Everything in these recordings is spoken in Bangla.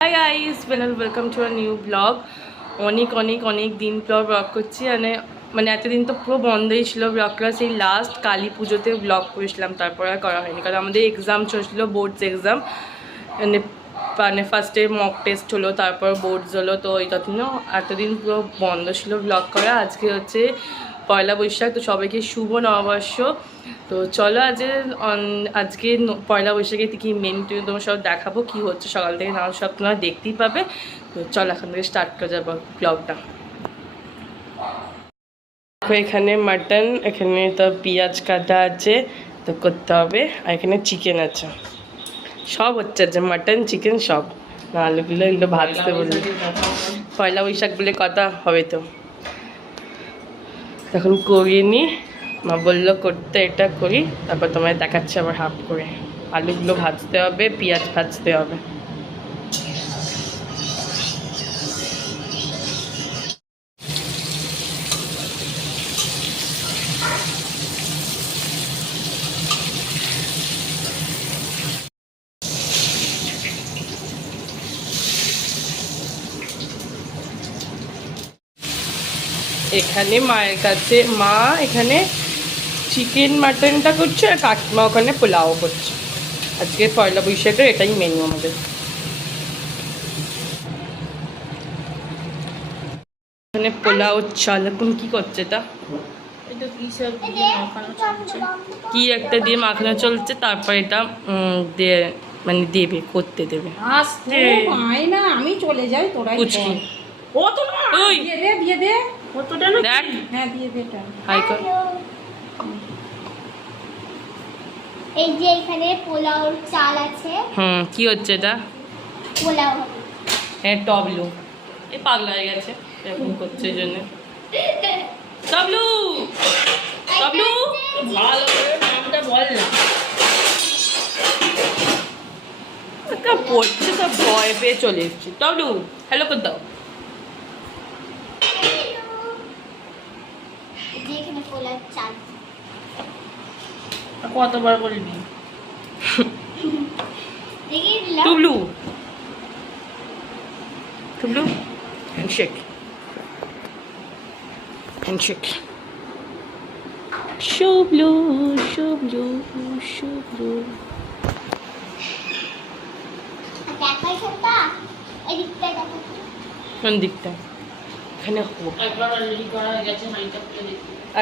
High ice well welcome to our new vlog অনেক অনেক অনেক দিন পর ব্লগ করছি। মানে মানে এতদিন তো পুরো বন্ধই ছিল ব্লগটা সেই লাস্ট কালী পুজোতে ব্লগ করেছিলাম। তারপর আর করা হয়নি। কারণ আমাদের এক্সাম চলছিল বোর্ডস এক্সাম মানে মানে ফার্স্টে মক টেস্ট হলো, তারপর বোর্ডস হলো, তো ওই জন্য এতদিন পুরো বন্ধ ছিল ব্লগ করা। আজকে হচ্ছে পয়লা বৈশাখ, তো সবাইকে শুভ নববর্ষ। তো চলো আজ আজকে পয়লা বৈশাখে কি মেন তুমি তোমার সব দেখাবো, কি হচ্ছে সকাল থেকে, না সব তোমরা দেখতেই পাবে। তো চলো এখন থেকে স্টার্ট করে যাব ব্লগটা এখানে মাটন এখানে তো পেঁয়াজ কাটা আছে, তো করতে হবে, আর এখানে চিকেন আছে। সব হচ্ছে যে মাটন চিকেন সব। না আলুগুলো এগুলো ভাজতে বলল। পয়লা বৈশাখ বলে কথা হবে তো। তখন করিনি। মা বলল, করতে এটা করি। তারপর তোমায় দেখাচ্ছি আবার হাফ করে। আলুগুলো ভাজতে হবে, পেঁয়াজ ভাজতে হবে। এখানে মায়ের কাছে মা এখানে চিকেন মাটনটা করছে আর কাকিমা ওখানে পোলাও করছে। আজকে পয়লা বৈশাখের এটাই মেনু আমাদের। এখানে পোলাও চাল এখন কি করছে এটা? কি সব দিয়ে মাখানো চলছে। কি একটা দিয়ে মাখানো চলছে তারপর এটা উম, দিয়ে মানে দেবে করতে দেবে। আস্তে। আমি চলে যাই তোরাই পুচকি। কর। ও তো ওই। দিয়ে দে দিয়ে দে। কতটা না দেখ। হ্যাঁ দিয়ে দে হাই কর। এই যে এখানে পোলাও চাল আছে। হুম কি হচ্ছে এটা? পোলাও। হ্যাঁ টবলু। এ পাগলা হয়ে গেছে এরকম করছে এই জন্য। টবলু! টবলু! ভালো করে নামটা বল না। পড়ছে সব ভয় পেয়ে চলে এসেছি। টবলু হ্যালো করে দাও এই যে এখানে পোলাও চাল কতবার বলবি? Tublu. Tublu? Handshake handshake Shubhlu Shubhlu Shubhlu. কোন দিকটা? এখানে হোক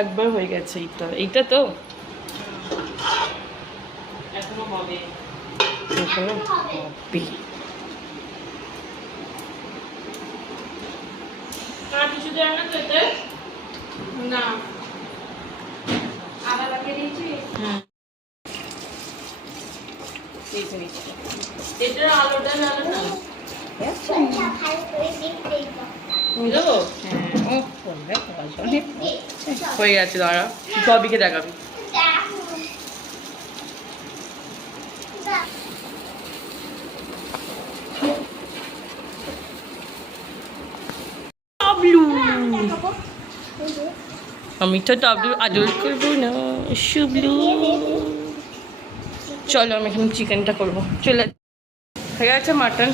একবার হয়ে গেছে এইটা এইটা তো? হবে। এখানে? হবে। আর কিছু দেয় না তো এতে? না। আদা লাগিয়ে দিয়েছি। এটা আলোটা না না? পোলাও ভালো করে দেখতে বুঝলো হয়ে গেছে দাঁড়া। সবিকে দেখাবি। আমি তো টাবলু আদর করব না শুভলু চলো, আমি এখন চিকেনটা করব। চলে হয়ে গেছে মাটন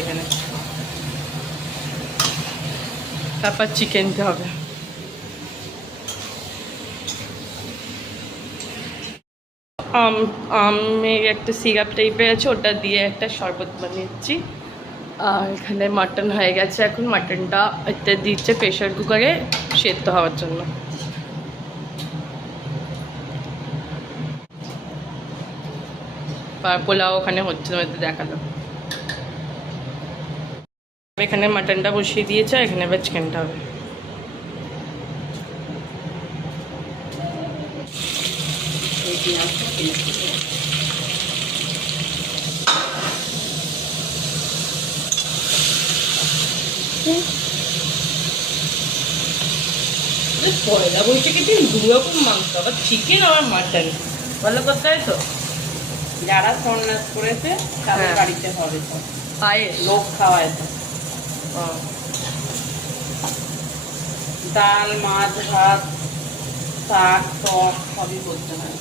এখানে। তারপর চিকেনটা হবে। আম, আমের একটা সিরাপ টাইপের আছে, ওটা দিয়ে একটা শরবত বানিয়েছি। এখানে মাটন হয়ে গেছে, এখন মাটনটা এটা দিচ্ছে প্রেশার কুকারে সেদ্ধ হওয়ার জন্য। পোলাও ওখানে হচ্ছে দেখালাম। এখানে মাটনটা বসিয়ে দিয়েছে এখানে এবার চিকেনটা হবে। পয়লা বৈশাখে দিন দু রকম মাংস আবার চিকেন আর মাটন ভালো করতে হয় তো? যারা সন্ন্যাস করেছে তাদের হ্যাঁ। বাড়িতে হবে তো। পায়েস। লোক খাওয়ায় তো। ডাল মাছ ভাত শাক টক সবই করতে হয়।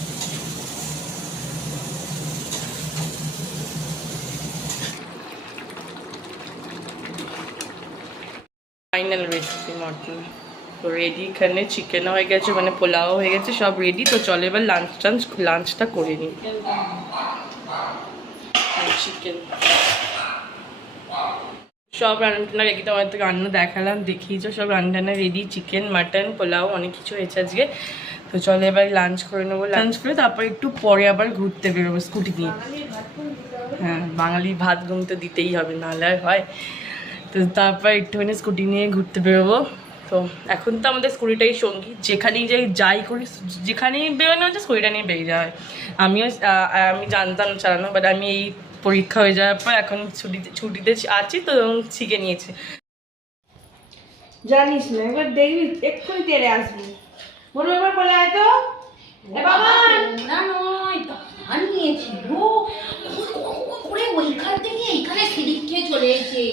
Final recipe mutton. তো রেডি এখানে চিকেন হয়ে গেছে মানে পোলাও হয়ে গেছে, সব রেডি তো চলে এবার লাঞ্চ টাঞ্চ লাঞ্চটা করে নিই। চিকেন সব রান্না রেডি তোমার তো রান্না দেখালাম, দেখিয়েছো। সব রান্না রেডি চিকেন মাটন পোলাও, অনেক কিছু হয়েছে আজকে। তো চলে এবার লাঞ্চ করে নেব। লাঞ্চ করে তারপর একটু পরে আবার ঘুরতে বেরোবো স্কুটি নিয়ে। হ্যাঁ বাঙালি ভাত ঘুম তো দিতেই হবে, নাহলে আর হয়। তো তারপর একটুখানি স্কুটি নিয়ে ঘুরতে বেরোবো। তো এখন তো আমাদের স্কুটিটাই সঙ্গী। যেখানেই যাই যাই করি যেখানেই বেরোনো হচ্ছে স্কুটিটা নিয়ে বেরিয়ে যাওয়া হয়। আমিও আমি জানতাম চালানো বাট আমি এই পরীক্ষা হয়ে যাওয়ার পর এখন ছুটিতে ছুটিতে আছি তো শিখে নিয়েছি। জানিস না এবার দেখবি এক্ষুনি তেরে আসবি। মনে এবার বলে আয় তো। এ বাবা! না নয় ধান নিয়েছিল করে ওইখান থেকে এইখানে সিলিপ খেয়ে চলে এসে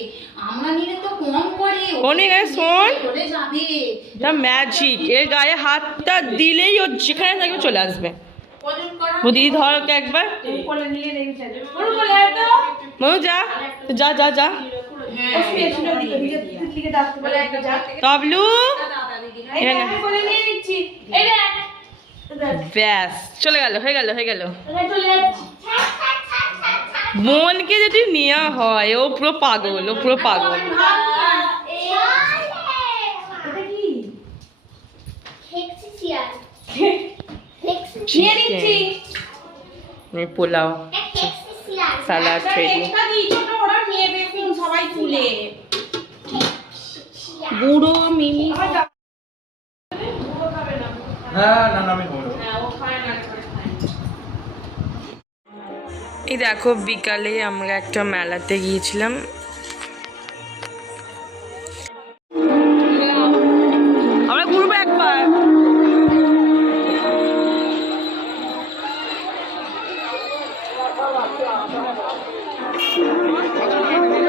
আমরা নিলে তো কম করে অনেক শোন। চলে যাবে। এটা ম্যাজিক এর গায়ে হাতটা দিলেই ও যেখানে থাকবে চলে আসবে। ওজন দিদি ধর ওকে একবার। মনে মনু যা যা যা যা। ও শুয়েছিল ওদিকে দিকে দিকে ডাকতে বলে একটা যা তবলু। ব্যাস চলে গেল হয়ে গেল হয়ে গেল। মনকে যদি নেওয়া হয় ও পুরো পাগল ও পুরো পাগল। পোলাও। সালাড রেডি দিয়েছ তো ওরা নিয়ে দেখুন বুড়ো মিমি। হ্যাঁ না না আমি হলো এই দেখো বিকালে আমরা একটা মেলাতে গিয়েছিলাম। আমরা একবার। কিন্তু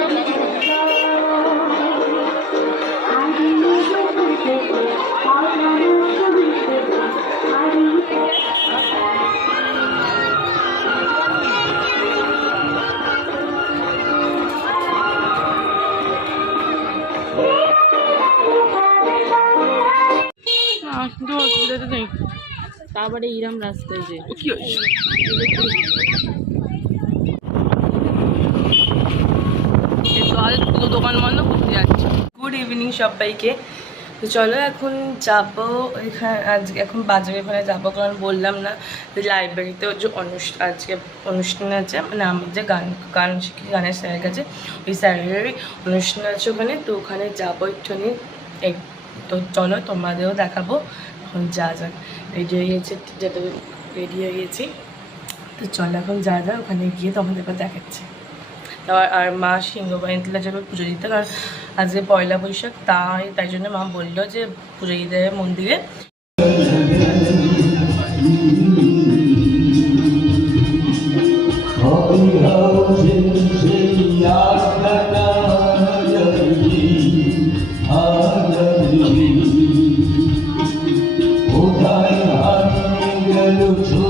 তারপরে ইরাম রাস্তায় যে। কি পুরো দোকান বন্ধ করতে যাচ্ছে। গুড ইভিনিং সবাইকে। তো চলো এখন যাব এখানে আজকে এখন বাজারে ওখানে যাব কারণ বললাম না। যে লাইব্রেরিতে যে অনুষ্ঠান আজকে অনুষ্ঠান আছে মানে আমি যে গান গান শিখি গানের স্যারের কাছে ওই স্যারের অনুষ্ঠান আছে ওখানে। তো ওখানে যাব একটুখানি। এক তো চলো তোমাদেরও দেখাবো। এখন যা যাক। রেডি হয়ে গেছে যেটা রেডি হয়ে গেছি তো চলো এখন যা যা ওখানে গিয়ে তোমাদের এবার দেখাচ্ছে আর মা সিংহবাহিনীতলা যাবে পুজো দিতে কারণ আজকে পয়লা বৈশাখ তাই তাই জন্য মা বলল যে পুজো দিতে যাবে মন্দিরে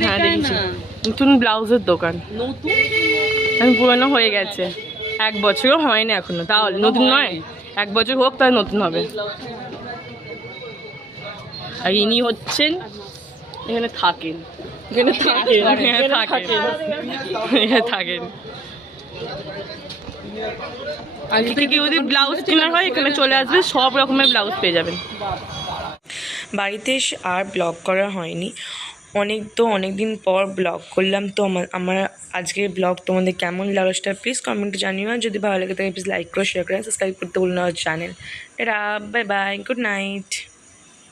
হ্যাঁ দেখেছি। নতুন ব্লাউজের দোকান। আমি পুরনো হয়ে গেছে। এক বছরও হয়নি এখনও। তাহলে নতুন নয়। এক বছর হোক তাহলে নতুন হবে। আর ইনি হচ্ছেন এখানে থাকেন। এখানে থাকেন এখানে থাকেন। এখানে থাকেন। আর কি কি যদি ব্লাউজ কেনার হয় এখানে চলে আসবে। সব রকমের ব্লাউজ পেয়ে যাবেন। বাড়িতে এসে আর ব্লগ করা হয়নি। অনেক তো অনেক দিন পর ব্লগ করলাম। তো আমার আজকের ব্লগ তোমাদের কেমন লাগল সেটা প্লিজ কমেন্টে জানিও। আর যদি ভালো লাগে তাহলে প্লিজ লাইক করো শেয়ার করে সাবস্ক্রাইব করতে বলুন আমার চ্যানেল এটা বাই বাই গুড নাইট